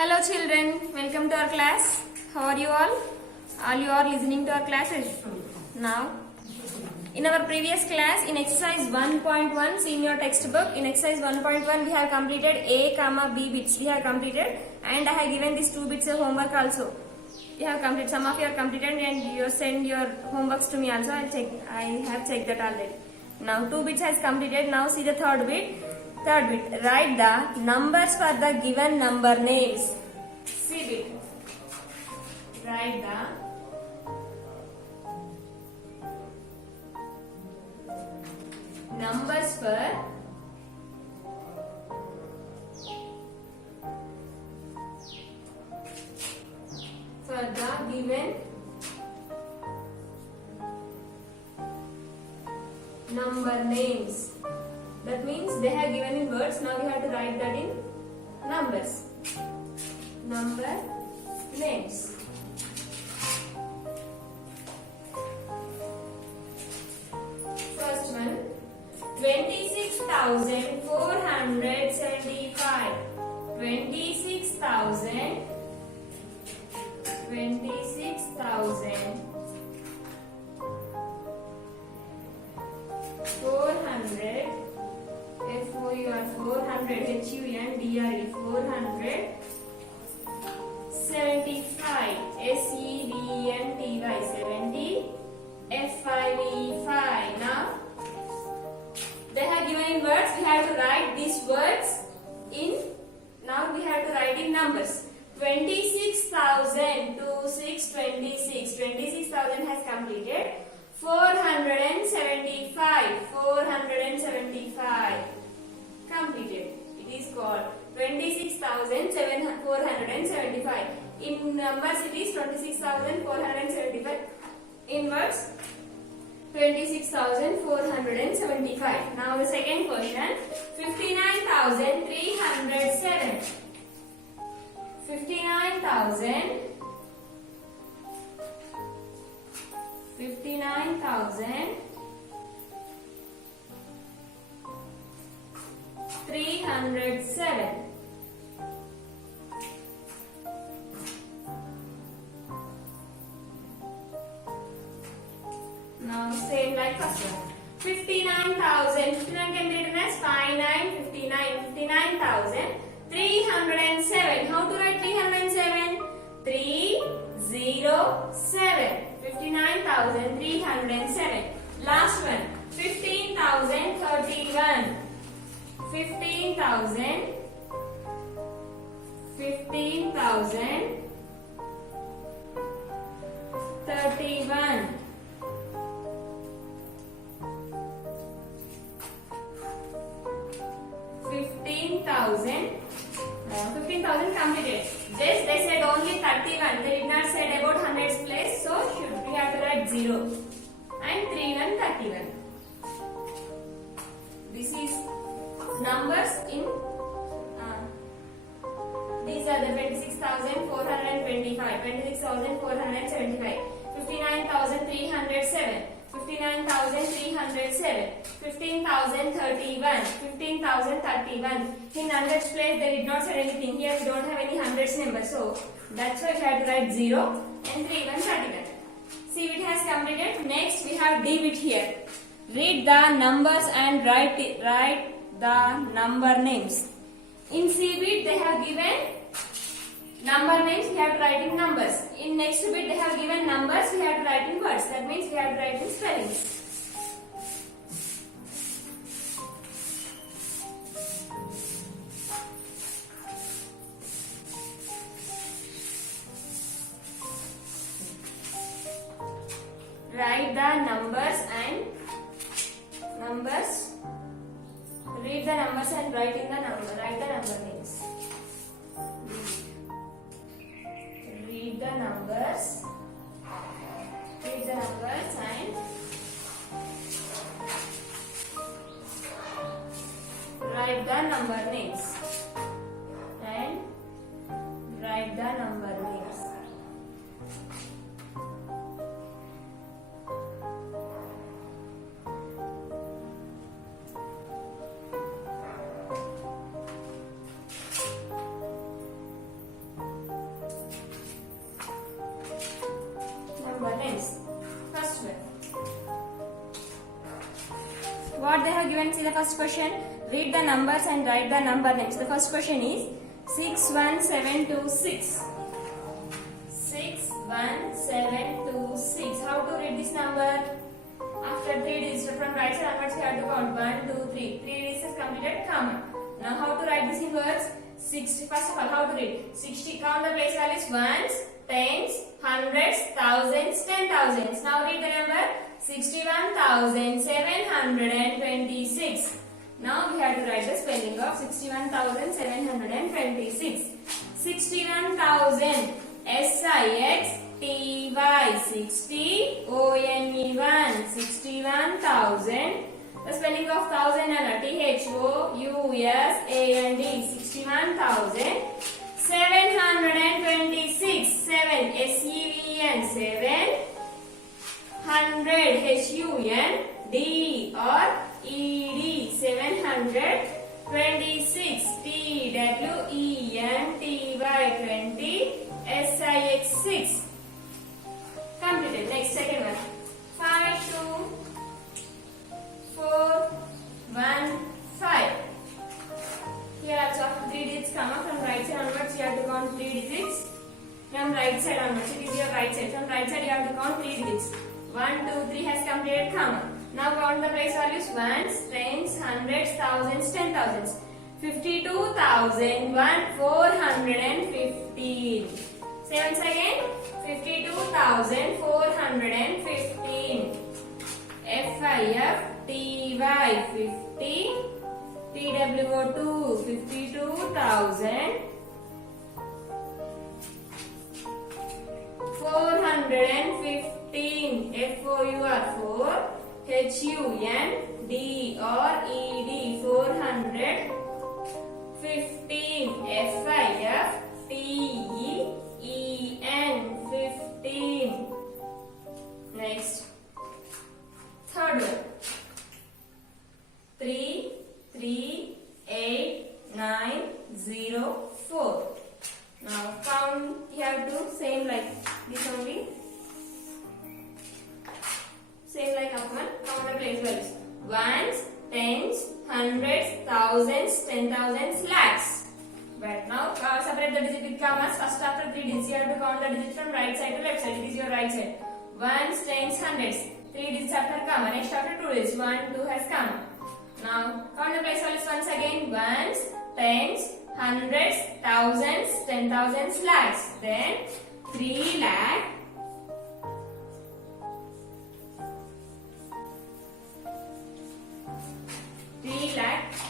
Hello children, welcome to our class. How are you all? All you are listening to our classes? Now, in our previous class, in exercise 1.1, see in your textbook, in exercise 1.1 we have completed A, B bits. We have completed and I have given these 2 bits of homework also. You have completed, some of you are completed and you send your homeworks to me also. I have checked that already. Now 2 bits has completed. Now see the third bit. Third bit, write the numbers for the given number names. See bit. Write the numbers for the given number names. That means they have given in words, now we have to write that in numbers. Number names. First one, 26,475. 26,475. F-O-U-R 400 H-U-N-D-R-E 475 S-E-V-E-N-T-Y 70 F-I-V-E 5. Now they have given in words, we have to write these words in, now we have to write in numbers. 26,000 to 626. 26,000 has completed. 475 completed. It is called 26,475. In numbers it is 26,475. In words 26,475. Now the second question, 59,307. 59,307. Now same like first one. 59,000. 59 can be written as 59. 59,307. How to write 307? 307. 59,307. Last one. 15,031. 15,031. 15,000 completed. This they said only 31. They did not say about hundreds place, so we have to write 0 and 31. This is numbers in. These are the 26,425, 26,475, 59,307. 59,307, 15,031, 15,031. In hundreds place they did not say anything. Here we don't have any hundreds number, so that's why we have to write 0 and 31. C bit has completed. Next we have D bit here. Read the numbers and write the number names. In C bit they have given number names, we have to write in numbers. In next bit they have given numbers, we have to write in words. That means we have to write in spellings. Write the numbers and numbers. Read the numbers and write in the number. Write the number names. Read the numbers and write the number names. what they have given? See the first question. Read the numbers and write the number names. The first question is 61726. 61726. How to read this number? After 3 digits from right side onwards, we have to count 1, 2, 3. 3 digits is completed, comma. Now how to write this in words? 60. First of all, how to read? 60. Count the place values: ones, tens, hundreds, thousands, 10,000s. Now read the number 61,726. Now we have to write the spelling of 61,726. 61,000. S-I-X-T-Y 60 O-N-E-1 61,000. The spelling of thousand and T-H-O-U-S-A-N-D 61,000. 726 7 S-E-V-N 7 100 H-U-N-D or E-D 700. 26 T-W-E-N-T-Y 20 S-I-X 6. Completed. Next, second one. 5 2 4 1 5. Here also after 3 digits comma from right side onwards you have to count 3 digits. From right side onwards, it is your right side. From right side you have to count 3 digits. 1 2 3 has completed, comma. Now count the place values: ones, tens, hundreds, thousands, 10,000s. 52,415. Say once again. 52,415. F-I-F-T-Y 50. T-W-O-2 52,000. 415. F-O-U-R 4. H-U-N-D-R-E-D 400. 15. F-I-F-T-E-E-N 15. Next. Third one. 3 3 8 9 0 4. Now count, you have to same like this only. Same like upon. Count the place values: ones, tens, hundreds, thousands, 10,000s, lakhs. But now separate the digit with commas. First after 3 digits you have to count the digits from right side to left side. It is your right side. Ones, tens, hundreds. 3 digits after comma. Next after 2 digits. 1, 2 has come. Now count the place values once again: ones, tens, hundreds, thousands, 10,000s, lakhs. Then 3 lakh.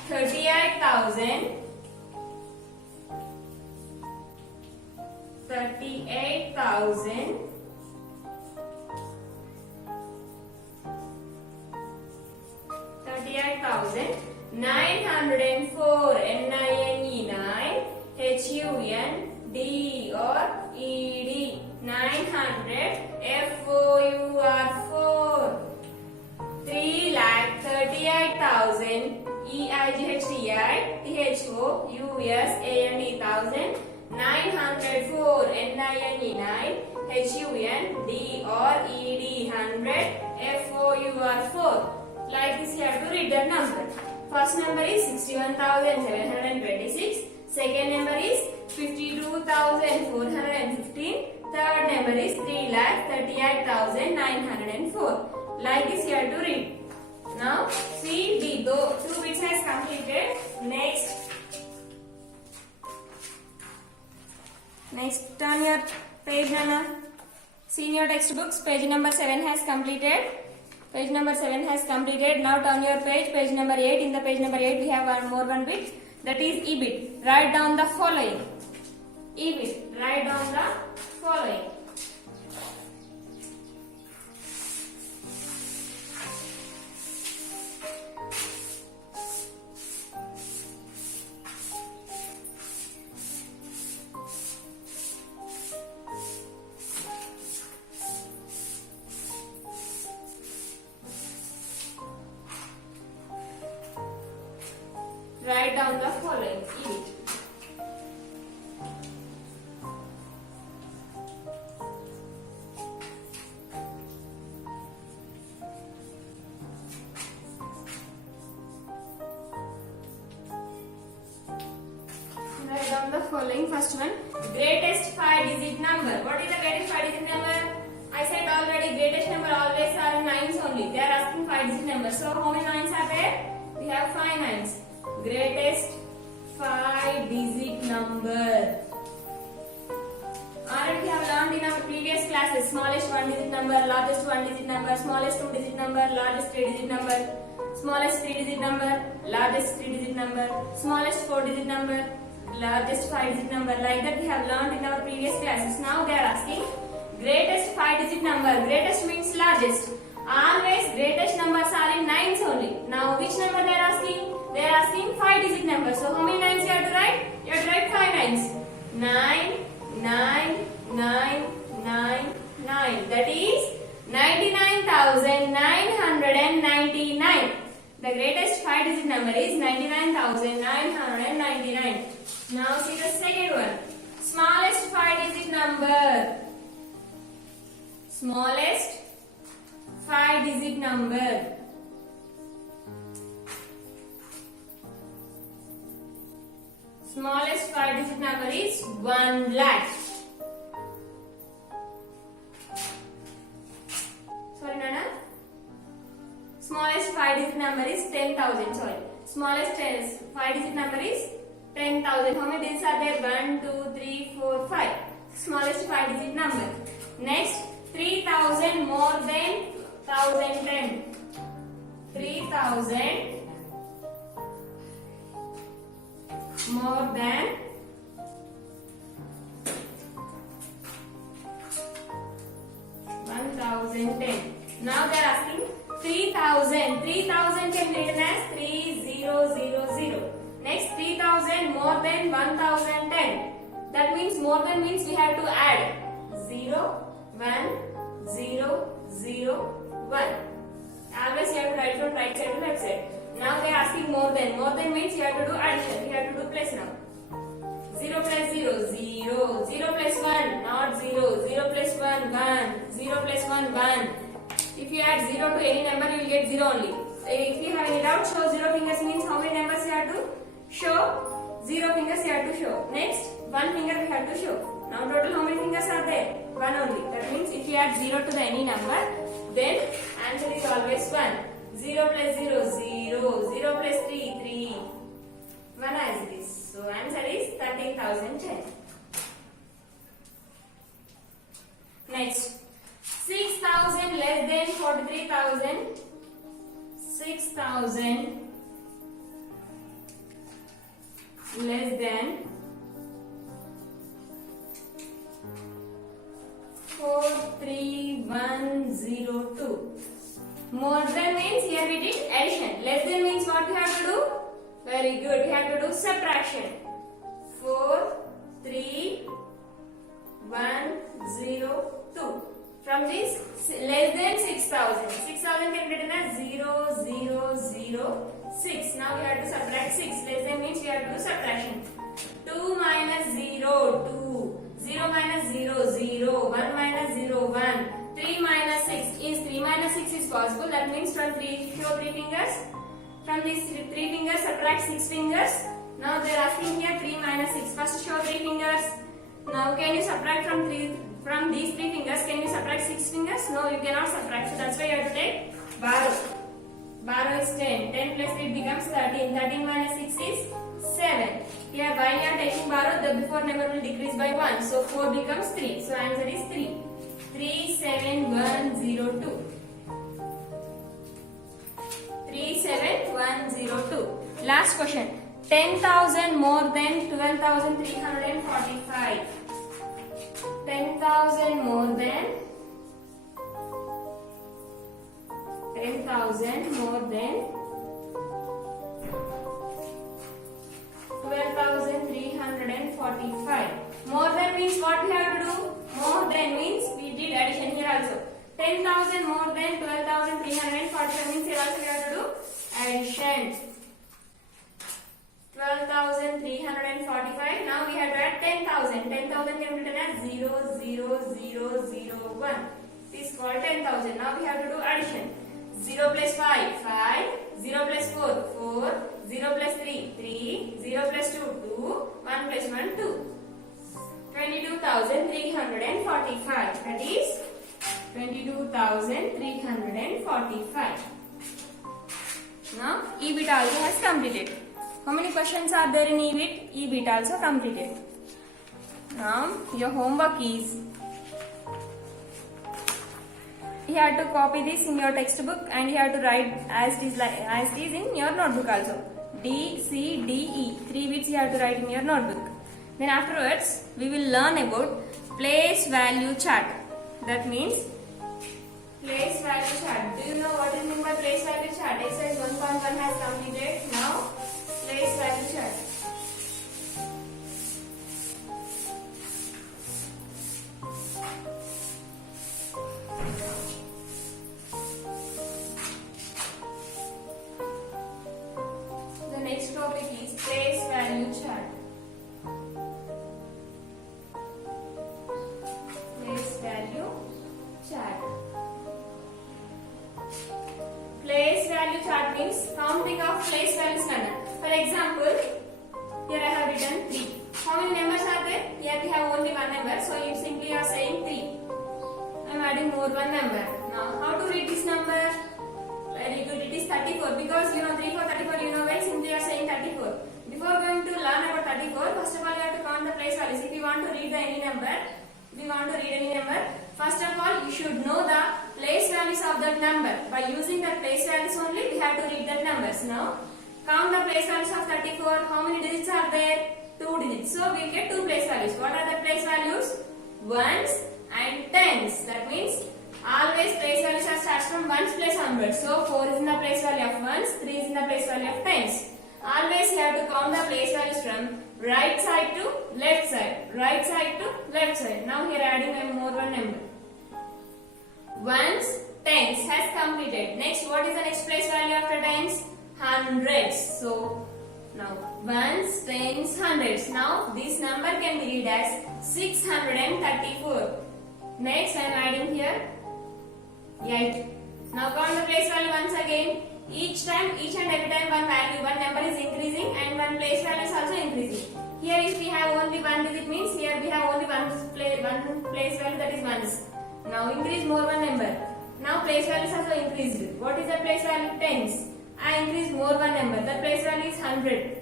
38,000. 38,000. 904. N-I-N-E 9. H-U-N-D-R-E-D 900. F-O-U-R 4. 3,38,000. E-I-G-H-T-I T-H-O-U-S-A-N-D 1,000. 904. N-I-N-E 9. H-U-N-D-R-E-D 100. F-O-U-R 4. Like this you have to read the number. First number is 61,726. Second number is 52,415. Third number is 3,38,904. Like this you have to read. Now see D. Though 2 bits has completed. Next turn your page, Nana. See in your textbooks, page number 7 has completed. Page number 7 has completed. Now turn your page, page number 8. In the page number 8 we have one bit, that is E bit. Write down the following. E bit. Write down the following. Write down the following. E bit. Write down the following. First one, greatest 5-digit number. What is the greatest 5-digit number? I said already, greatest number always are nines only. They are asking 5-digit number. So how many nines are there? We have 5 nines. Greatest 5-digit number. Already we have learned in our previous classes. Smallest 1-digit number, largest 1-digit number, smallest 2-digit number, largest 3-digit number, smallest 3-digit number, largest 3-digit number, smallest 4-digit number, largest 5-digit number. Like that we have learned in our previous classes. Now they are asking greatest 5-digit number. Greatest means largest. Always greatest numbers are in nines only. Now which number they are asking? They are asking 5-digit number. So how many nines you have to write? You have to write 5 nines. 9, 9, 9, 9, 9. That is 99,999. The greatest 5-digit number is 99,999. Now see the second one. Smallest 5-digit number. Smallest 5-digit number. Smallest 5-digit number is 1 lakh. Sorry, Nana. Smallest 5-digit number is 10,000. Sorry. Smallest 5-digit number is 10,000. How many digits are there? 1, 2, 3, 4, 5. Smallest 5-digit number. Next, 3,000 more than 1,010. 3,000 more than 1,010. Now they are asking 3,000. 3,000 can be written as 3000. Next, 3,000 more than 1,010. That means more than means we have to add 0, 1, 0, 0, 1. Always you have to write from right side to left side. Now they are asking more than. More than means you have to do addition. You have to do plus now. 0 plus 0, 0. 0 plus 1, not 0. 0 plus 1, 1. 0 plus 1, 1. If you add 0 to any number, you will get 0 only. If you have any doubt, show 0 fingers means how many numbers you have to show? 0 fingers you have to show. Next, 1 finger we have to show. Now total how many fingers are there? 1 only. That means if you add 0 to the any number, then answer is always 1. 0 plus 0, 0. 0 plus 3, 3. 1 as it is. So answer is 13,010. Next, 6,000 less than 43,000. 6,000 less than 43102. More than means here we did addition. Less than means what we have to do? Very good. We have to do subtraction. 43102. From this less than 6,000. 6,000 can be written as 0006. Now we have to subtract 6. Less than means we have to do subtraction. 2 minus 0, 2. 0 minus 0, 0. 1 minus 0, 1. 3 minus 6 is 3 minus 6 is possible. That means from 3 show 3 fingers. From these 3 fingers subtract 6 fingers. Now they are asking here 3 minus 6. First show 3 fingers. Now can you subtract from these 3 fingers? Can you subtract 6 fingers? No, you cannot subtract. So that's why you have to take borrow. Borrow is 10. 10 plus 8 becomes 13. 13 minus 6 is 7. Here while you are taking borrow, the before number will decrease by 1. So 4 becomes 3. So answer is 3. 37102. 37102. Last question. 10,000 more than 12,345. 10,000 more than 10,000 more than 12,345. More than means what we have to do? More than means we did addition here also. 10,000 more than 12,345 means here also we have to do addition. 12,345. Now we have to add 10,000. 10,000 can be written as 00001. This is called 10,000. Now we have to do addition. 0 plus 5, 5. 0 plus 4, 4. 0 plus 3, 3. 0 plus 2, 2. 1 plus 2345. Now EBIT also has completed. How many questions are there in EBIT? EBIT also completed. Now your homework is you have to copy this in your textbook and you have to write as it is in your notebook also. D, C, D, E. 3 bits you have to write in your notebook. Then afterwards we will learn about place value chart. That means place value chart. Do you know what is meant by place value chart? Exercise 1.1 has completed. Now place value chart. The next topic is place value chart. Place value chart. Place value chart means counting of place values manner. For example, here I have written 3. How many numbers are there? Here we have only one number, so you simply are saying 3. I am adding more one number. Now, how to read this number? Very good, it is 34 because you know 3 4 34, you know well, simply are saying 34. Before going to learn about 34, first of all you have to count the place values. If you want to read any number, first of all you should know the place values of that number. By using the place values only, we have to read that numbers. Now, count the place values of 34. How many digits are there? 2 digits. So, we will get 2 place values. What are the place values? Ones and tens. That means, always place values are starts from ones place onwards. So, 4 is in the place value of ones, 3 is in the place value of tens. Always you have to count the place values from right side to left side. Right side to left side. Now, here adding more one number. Ones, tens has completed. Next, what is the next place value after tens? Hundreds. So, now ones, tens, hundreds. Now, this number can be read as 634. Next, I am adding here 8. Now, count the place value once again. Each and every time one number is increasing and one place value is also increasing. Here, if we have only one digit means here we have only one place value, that is ones. Now increase more one number. Now place value is also increased. What is the place value? Tens. I increase more one number. The place value is 100.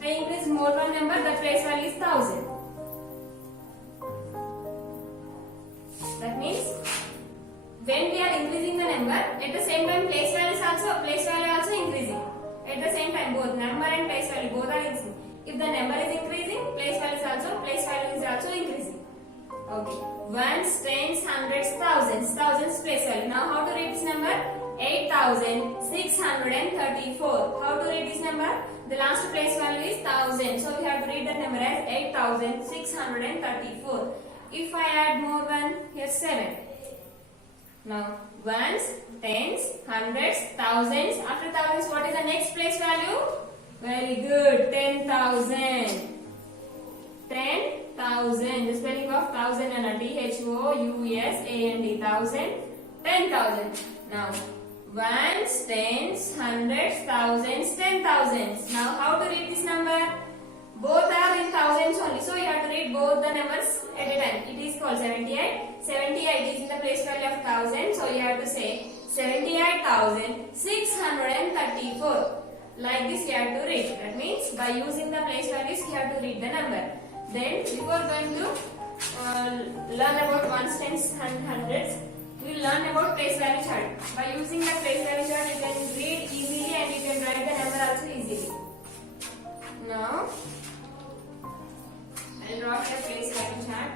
I increase more one number. The place value is 1000. That means when we are increasing the number, at the same time place value also increasing. At the same time, both number and place value both are increasing. If the number is increasing, place value is also increasing. Okay. Ones, tens, hundreds, thousands. Thousands place value. Now how to read this number? 8634. How to read this number? The last place value is 1000. So we have to read that number as 8634. If I add more one, here 7. Now ones, tens, hundreds, thousands. After thousands, what is the next place value? Very good. 10,000. 10,000. The spelling of thousand and THOUSAND. Thousand. 10,000. Now, ones, tens, hundreds, thousands, 10,000s. Now, how to read this number? Both are in thousands only. So, you have to read both the numbers at a time. It is called 78. 78 is in the place value of 1000. So, you have to say 78,634. Like this you have to read. That means by using the place values you have to read the number. Then before going to learn about ones, tens and hundreds, we will learn about place value chart. By using the place value chart you can read easily and you can write the number also easily. Now I will draw the place value chart.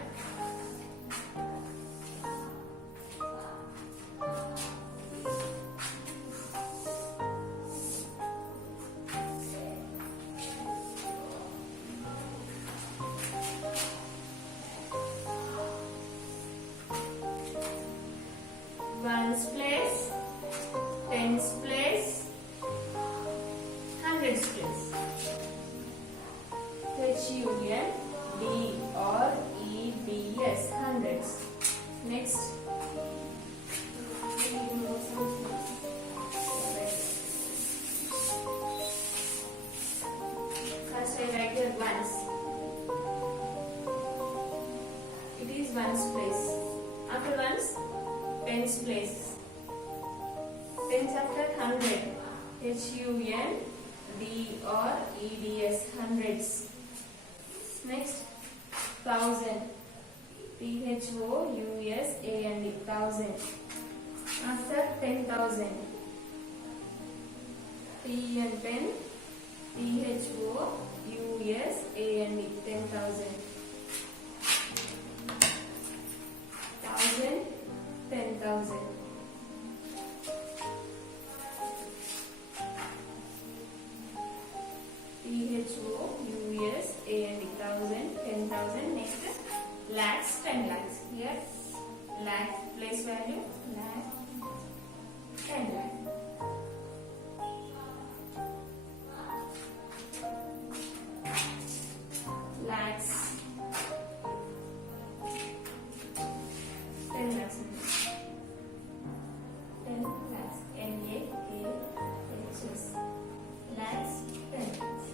Ones place, tens place, hundreds place. HUNDREDS, hundreds. Next. First I write here ones. It is ones place. After ones, tens place. Tens after 100. HUNDREDS, hundreds. Next, thousand. THOUSAND, thousand. After 10,000. T and 10. THOUSAND, 10,000. Thousand, 10,000. THOUSAND, thousand, 10,000. Next, lakhs, 10 lakhs. Here, lakh place value, lakh, 10 lakh. Lakhs, 10 lakhs. 10 lakhs. LAKHS. Lakhs, 10 lakhs.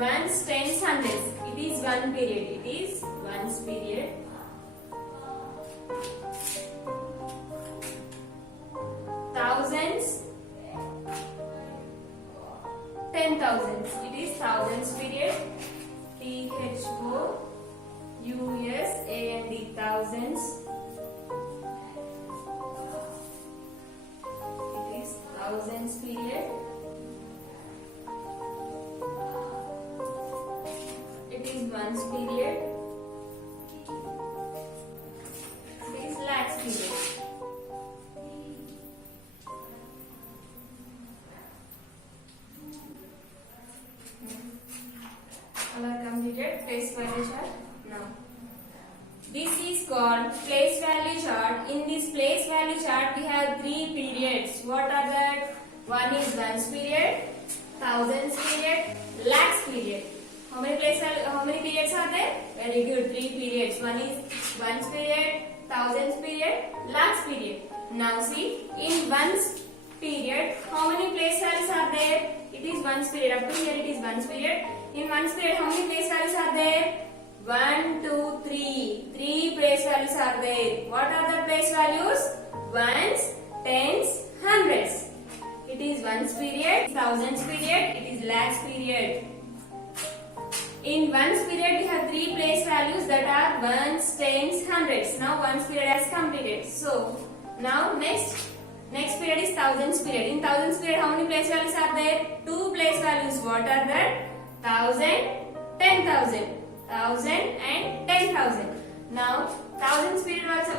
Ones, tens, hundreds. It is one period. It is ones period. Thousands, 10,000s. It is thousands period. THOUSAND, thousands. It is thousands period. It is ones period. It is lakhs period. Our completed place value chart. Now, this is called place value chart. In this place value chart, we have three periods. What are that? One is ones period, thousands period, lakhs period. How many periods are there? Very good. Three periods. One is ones period, thousands period, lakhs period. Now see, in ones period, how many place values are there? It is ones period. Up to here it is ones period. In ones period, how many place values are there? 1, 2, 3. 3 place values are there. What are the place values? Ones, tens, hundreds. It is ones period, thousands period, it is lakhs period. In ones period, we have three place values that are ones, tens, hundreds. Now ones period has completed. So now next period is thousands period. In thousands period, how many place values are there? Two place values. What are that? 1,000, 10,000. 1,000 and 10,000. Now thousands period also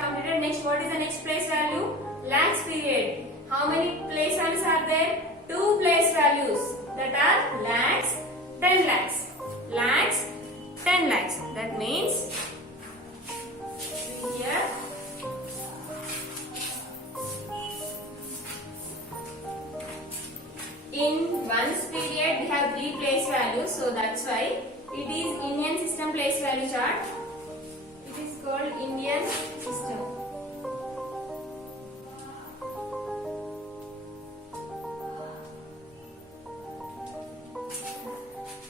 completed. Next, what is the next place value? Lakhs period. How many place values are there? Two place values that are lakhs, 10 lakhs. Lakhs, 10 lakhs. That means here in ones period we have three place values, so that's why it is Indian system place value chart. It is called Indian system.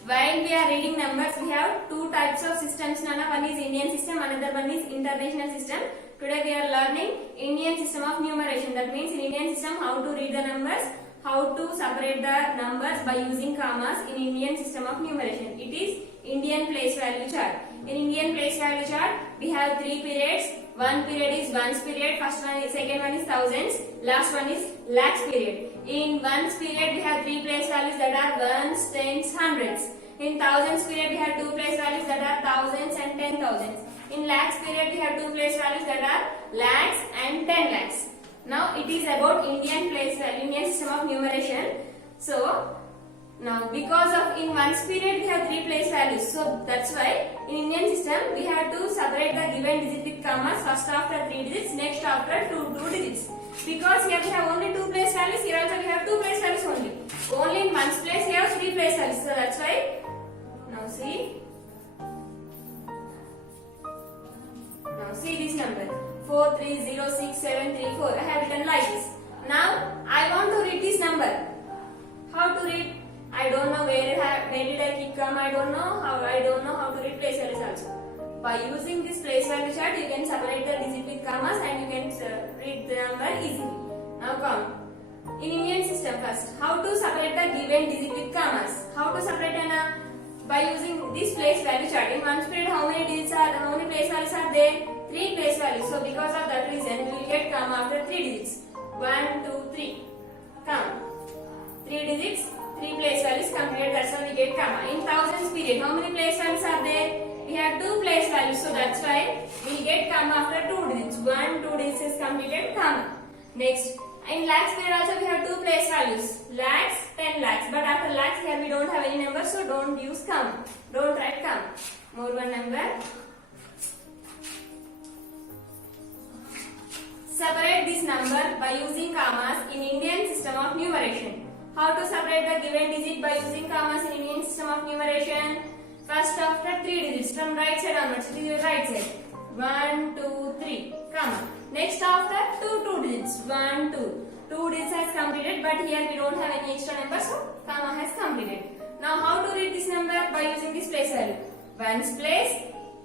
While we are reading numbers, we have two types of systems. One is Indian system, another one is international system. Today we are learning Indian system of numeration. That means in Indian system how to read the numbers, how to separate the numbers by using commas in Indian system of numeration. It is Indian place value chart. In Indian place value chart, we have three periods. One period is ones period, second one is thousands, last one is lakhs period. In ones period, we have three place values that are ones, tens, hundreds. In thousands period, we have two place values that are thousands and 10,000s. In lakhs period, we have two place values that are lakhs and 10 lakhs. Now it is about Indian system of numeration. So now because of in ones period we have three place values, so that's why in Indian system we have to separate the given digit with commas. First after 3 digits, next after 2 digits. Because here we have only two place values, here also we have two place values only. Only in ones place we have three place values, so that's why. Now see this number 4306734. I have written like this. Now I want to read this number. How to read? I don't know where did I keep comma. I don't know how to read place values also. By using this place value chart, you can separate the digit with commas and you can read the number easily. Now come. In Indian system first, how to separate the given digit with commas? How to separate by using this place value chart. In one period, how many place values are there? 3 place values. So because of that reason, we will get comma after 3 digits. 1, 2, 3. Come. 3 digits, 3 place values completed. That's why we get comma. In thousands period, how many place values are there? We have 2 place values. So that's why we get comma after 2 digits. 1, 2 digits is completed. Comma. Next. In lakhs period also we have 2 place values. Lakhs, 10 lakhs. But after lakhs here we don't have any number, so don't use comma. Don't write comma. More one number. Separate this number by using commas in Indian system of numeration. How to separate the given digit by using commas in Indian system of numeration? First after 3 digits from right side onwards, it is your right side. 1, 2, 3, comma. Next after 2 digits. 1, 2. 2 digits has completed, but here we don't have any extra number, so comma has completed. Now how to read this number? By using this place value. Ones place,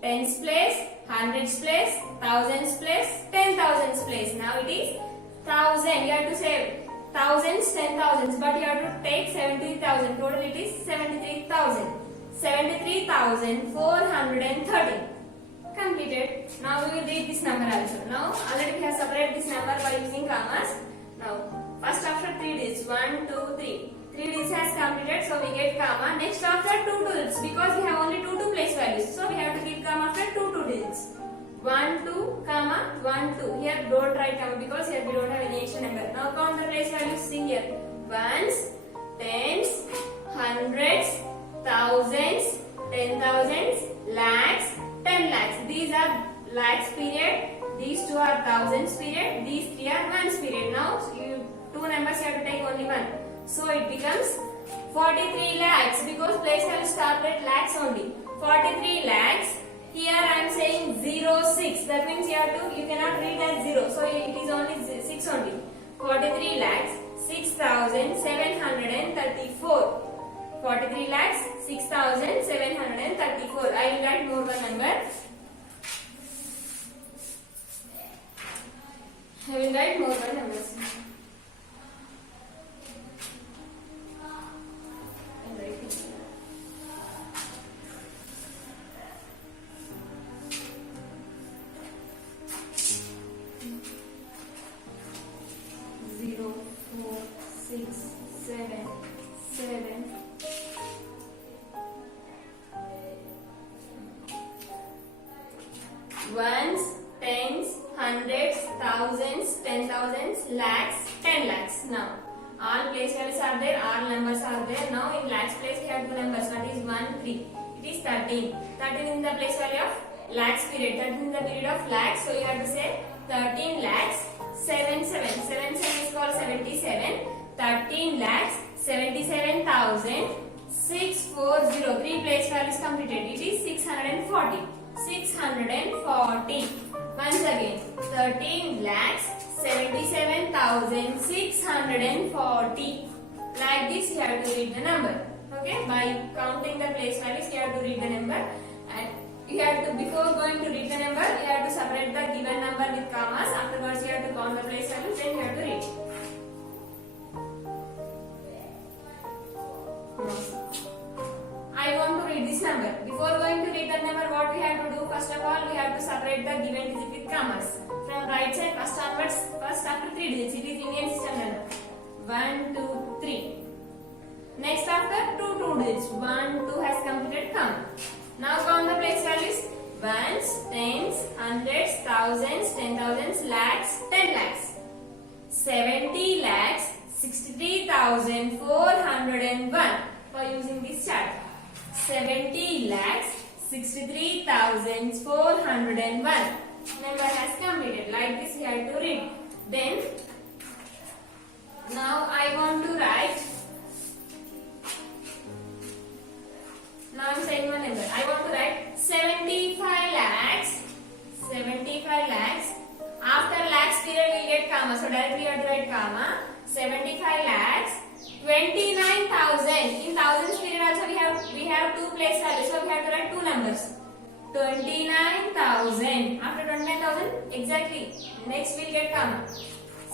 tens place, hundreds place, thousands place, 10,000s place. Now it is 1000. You have to say thousands, 10,000s, but you have to take 73,000. Total it is 73,000. 73,430. Completed. Now we will read this number also. Now already we have separated this number by using commas. Now first after 3 digits, 1, 2, 3. 3 digits has completed, so we get comma. Next after 2 digits, because we have only 2 place values, so we have to give comma after 2 digits. 1, 2, comma, 1, 2. Here don't write comma because here we don't have any extra number. Now count the place values. See here. Ones, tens, hundreds, thousands, 10,000s, lakhs, 10 lakhs. These are lakhs period. These 2 are thousands period. These 3 are ones period. Now you 2 numbers you have to take only 1. So it becomes 43 lakhs because place value start at lakhs only. 43 lakhs. Here I am saying 06. That means you cannot read as 0. So it is only 6 only. 43 lakhs 6,734. 43 lakhs 6,734. I will write more one number. I will write more one numbers. 0, 4, 6, 7, 7. Ones, tens, hundreds, thousands, 10,000s, lakhs, 10 lakhs. Now, all place values are there, all numbers are there. Now, in lakhs place we have 2 numbers. What is 1, 3? It is 13. 13 is the place value of lakhs period. 13 is the period of lakhs. So, you have to say 13 lakhs, 77. 77 is called 77. 13 lakhs, 77,640. 3 place values completed. It is 640. 640. Once again, 13 lakhs 77,640. Like this, you have to read the number. Okay, by counting the place values, you have to read the number. And you have to, before going to read the number, you have to separate the given number with commas. Afterwards, you have to count the place values. Then you have to read. I want to read this number. Before going to read the number, what we have to do? First of all, we have to separate the given digit with commas. From right side, first onwards, first after 3 digits. It is Indian system number. 1, 2, 3. Next after 2 digits. 1, 2 has completed comma. Now count the place values. Ones, tens, hundreds, thousands, 10,000s, lakhs, 10 lakhs. 70 lakhs, 63,401 by using this chart. 70 lakhs 63,401. Number has completed. Like this you have to read. Then now I want to write. Now I am saying one number. I want to write 75 lakhs So directly you have to write comma. 75 lakhs 29,000. In thousands period also we have two place values, so we have to write two numbers. 29,000. After 29,000 exactly. Next we'll get comma.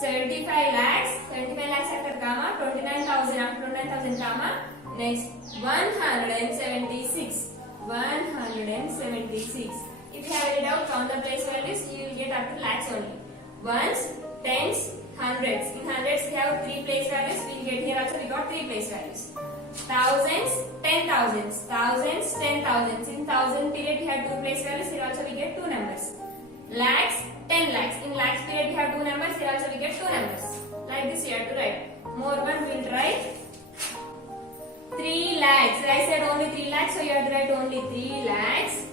75 lakhs after comma. 29,000 after 29,000 comma. Next 176. 176. If you have any doubt, count the place values. You will get up to lakhs only. Ones, tens, hundreds. In hundreds we have three place values. We will get here also we got three place values. Thousands, 10,000s. Thousands, 10,000s. In thousand period we have two place values. Here also we get two numbers. Lakhs, 10 lakhs. In lakhs period we have two numbers. Here also we get two numbers. Like this you have to write. More one we will write 3 lakhs. I said only 3 lakhs, so you have to write only 3 lakhs.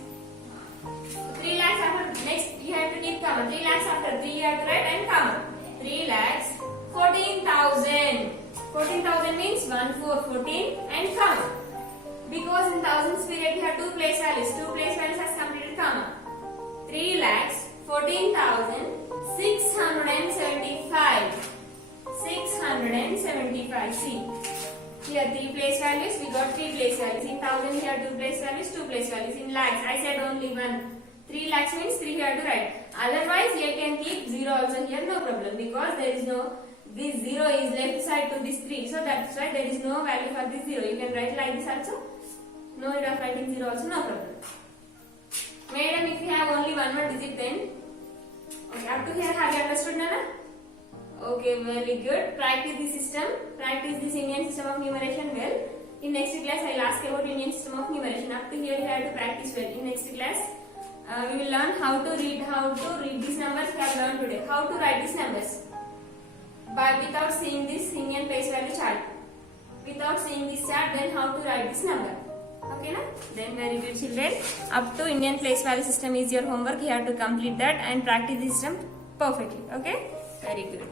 3 lakhs after next you have to keep comma. 3 lakhs after 3 you have to write and comma. 3 lakhs 14,000. 14,000 means 1 4 14 and comma. Because in thousands period we have two place values. Two place values has completed comma. 3 lakhs 14,675. 675. See. Here three place values, we got three place values. In thousand here two place values, two place values. In lakhs, I said only one. 3 lakhs means 3 you have to write. Otherwise, you can keep 0 also here, no problem. Because there is no, this 0 is left side to this 3. So that's why there is no value for this 0. You can write like this also. No need of writing 0 also, no problem. Madam, if you have only one more digit then. Okay, up to here have you understood, Nana? Okay, very good. Practice this system. Practice this Indian system of numeration well. In next class, I will ask about Indian system of numeration. Up to here, you have to practice well. In next class, we will learn how to read these numbers we have learned today. How to write these numbers without seeing this Indian place value chart. Without seeing this chart, then how to write this number. Okay, na? Then very good, children. Up to Indian place value system is your homework. You have to complete that and practice this system perfectly. Okay, very good.